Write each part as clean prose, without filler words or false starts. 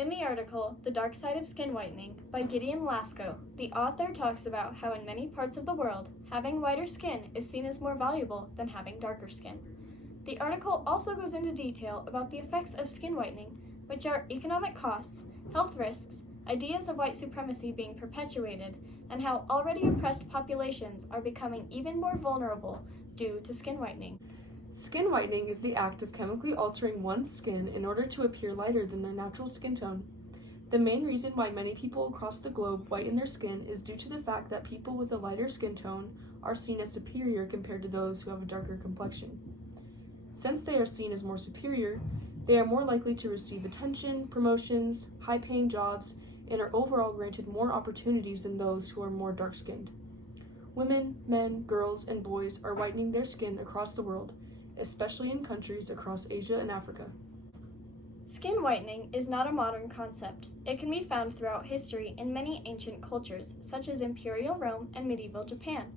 In the article, The Dark Side of Skin Whitening, by Gideon Lasko, the author talks about how in many parts of the world, having whiter skin is seen as more valuable than having darker skin. The article also goes into detail about the effects of skin whitening, which are economic costs, health risks, ideas of white supremacy being perpetuated, and how already oppressed populations are becoming even more vulnerable due to skin whitening. Skin whitening is the act of chemically altering one's skin in order to appear lighter than their natural skin tone. The main reason why many people across the globe whiten their skin is due to the fact that people with a lighter skin tone are seen as superior compared to those who have a darker complexion. Since they are seen as more superior, they are more likely to receive attention, promotions, high-paying jobs, and are overall granted more opportunities than those who are more dark-skinned. Women, men, girls, and boys are whitening their skin across the world, especially in countries across Asia and Africa. Skin whitening is not a modern concept. It can be found throughout history in many ancient cultures, such as Imperial Rome and medieval Japan.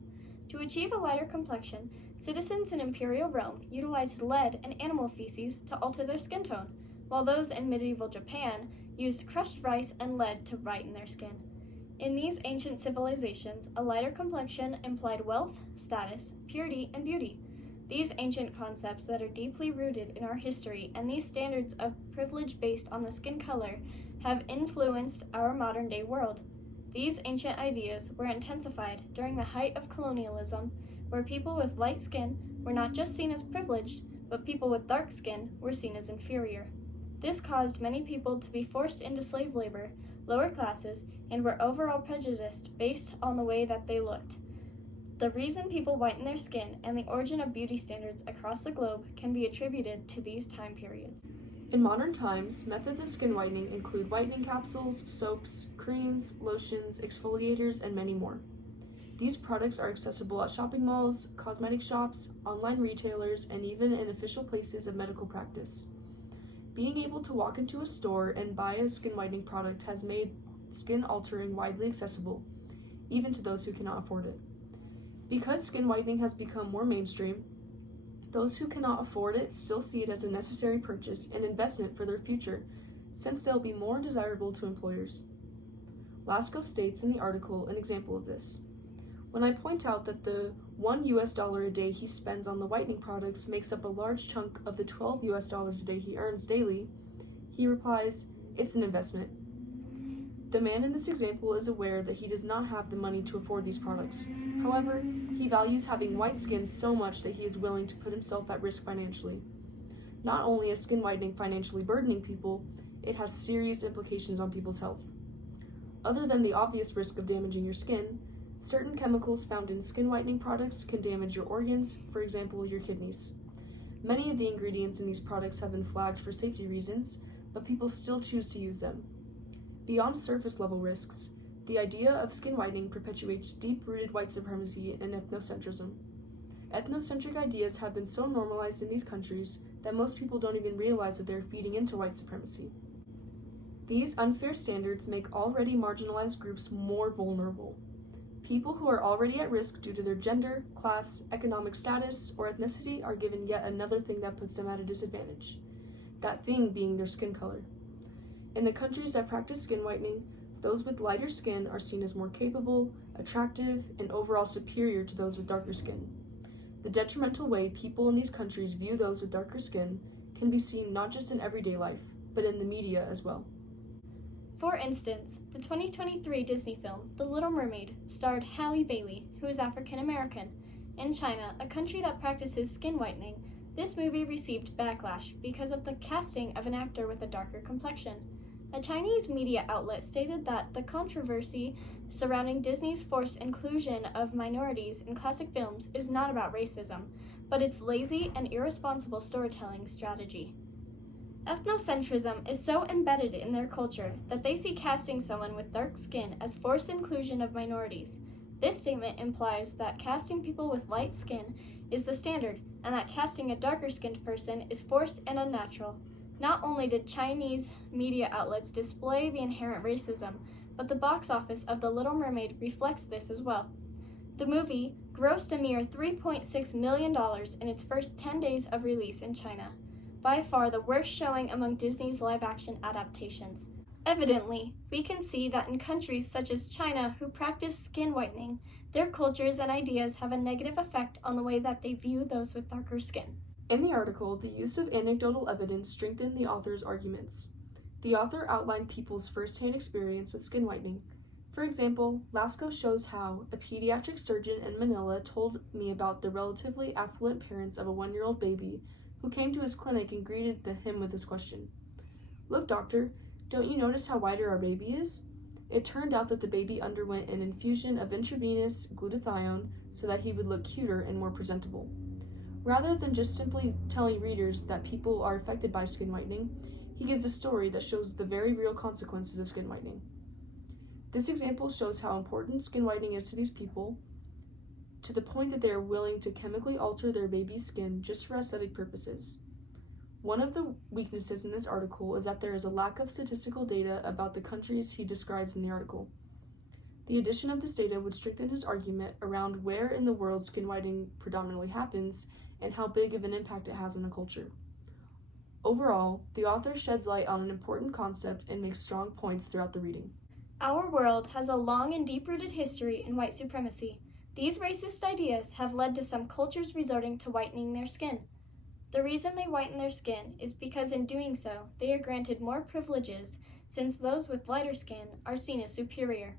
To achieve a lighter complexion, citizens in Imperial Rome utilized lead and animal feces to alter their skin tone, while those in medieval Japan used crushed rice and lead to whiten their skin. In these ancient civilizations, a lighter complexion implied wealth, status, purity, and beauty. These ancient concepts that are deeply rooted in our history and these standards of privilege based on the skin color have influenced our modern-day world. These ancient ideas were intensified during the height of colonialism, where people with light skin were not just seen as privileged, but people with dark skin were seen as inferior. This caused many people to be forced into slave labor, lower classes, and were overall prejudiced based on the way that they looked. The reason people whiten their skin and the origin of beauty standards across the globe can be attributed to these time periods. In modern times, methods of skin whitening include whitening capsules, soaps, creams, lotions, exfoliators, and many more. These products are accessible at shopping malls, cosmetic shops, online retailers, and even in official places of medical practice. Being able to walk into a store and buy a skin whitening product has made skin altering widely accessible, even to those who cannot afford it. Because skin whitening has become more mainstream, those who cannot afford it still see it as a necessary purchase and investment for their future, since they'll be more desirable to employers. Lasko states in the article an example of this. When I point out that the $1 a day he spends on the whitening products makes up a large chunk of the $12 a day he earns daily, he replies, "It's an investment." The man in this example is aware that he does not have the money to afford these products. However, he values having white skin so much that he is willing to put himself at risk financially. Not only is skin whitening financially burdening people, it has serious implications on people's health. Other than the obvious risk of damaging your skin, certain chemicals found in skin whitening products can damage your organs, for example, your kidneys. Many of the ingredients in these products have been flagged for safety reasons, but people still choose to use them. Beyond surface-level risks, the idea of skin whitening perpetuates deep-rooted white supremacy and ethnocentrism. Ethnocentric ideas have been so normalized in these countries that most people don't even realize that they're feeding into white supremacy. These unfair standards make already marginalized groups more vulnerable. People who are already at risk due to their gender, class, economic status, or ethnicity are given yet another thing that puts them at a disadvantage, that thing being their skin color. In the countries that practice skin whitening, those with lighter skin are seen as more capable, attractive, and overall superior to those with darker skin. The detrimental way people in these countries view those with darker skin can be seen not just in everyday life, but in the media as well. For instance, the 2023 Disney film, The Little Mermaid, starred Halle Bailey, who is African American. In China, a country that practices skin whitening, this movie received backlash because of the casting of an actor with a darker complexion. A Chinese media outlet stated that the controversy surrounding Disney's forced inclusion of minorities in classic films is not about racism, but its lazy and irresponsible storytelling strategy. Ethnocentrism is so embedded in their culture that they see casting someone with dark skin as forced inclusion of minorities. This statement implies that casting people with light skin is the standard, and that casting a darker-skinned person is forced and unnatural. Not only did Chinese media outlets display the inherent racism, but the box office of The Little Mermaid reflects this as well. The movie grossed a mere $3.6 million in its first 10 days of release in China, by far the worst showing among Disney's live-action adaptations. Evidently, we can see that in countries such as China who practice skin whitening, their cultures and ideas have a negative effect on the way that they view those with darker skin. In the article, the use of anecdotal evidence strengthened the author's arguments. The author outlined people's first-hand experience with skin whitening. For example, Lasco shows how a pediatric surgeon in Manila told me about the relatively affluent parents of a 1-year-old baby who came to his clinic and greeted him with this question. "Look, doctor, don't you notice how whiter our baby is?" It turned out that the baby underwent an infusion of intravenous glutathione so that he would look cuter and more presentable. Rather than just simply telling readers that people are affected by skin whitening, he gives a story that shows the very real consequences of skin whitening. This example shows how important skin whitening is to these people, to the point that they are willing to chemically alter their baby's skin just for aesthetic purposes. One of the weaknesses in this article is that there is a lack of statistical data about the countries he describes in the article. The addition of this data would strengthen his argument around where in the world skin whitening predominantly happens and how big of an impact it has on a culture. Overall, the author sheds light on an important concept and makes strong points throughout the reading. Our world has a long and deep-rooted history in white supremacy. These racist ideas have led to some cultures resorting to whitening their skin. The reason they whiten their skin is because in doing so, they are granted more privileges, since those with lighter skin are seen as superior.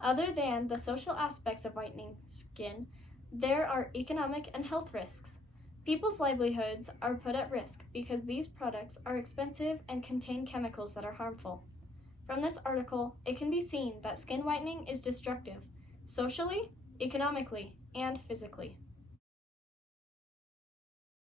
Other than the social aspects of whitening skin, there are economic and health risks. People's livelihoods are put at risk because these products are expensive and contain chemicals that are harmful. From this article, it can be seen that skin whitening is destructive, socially, economically, and physically.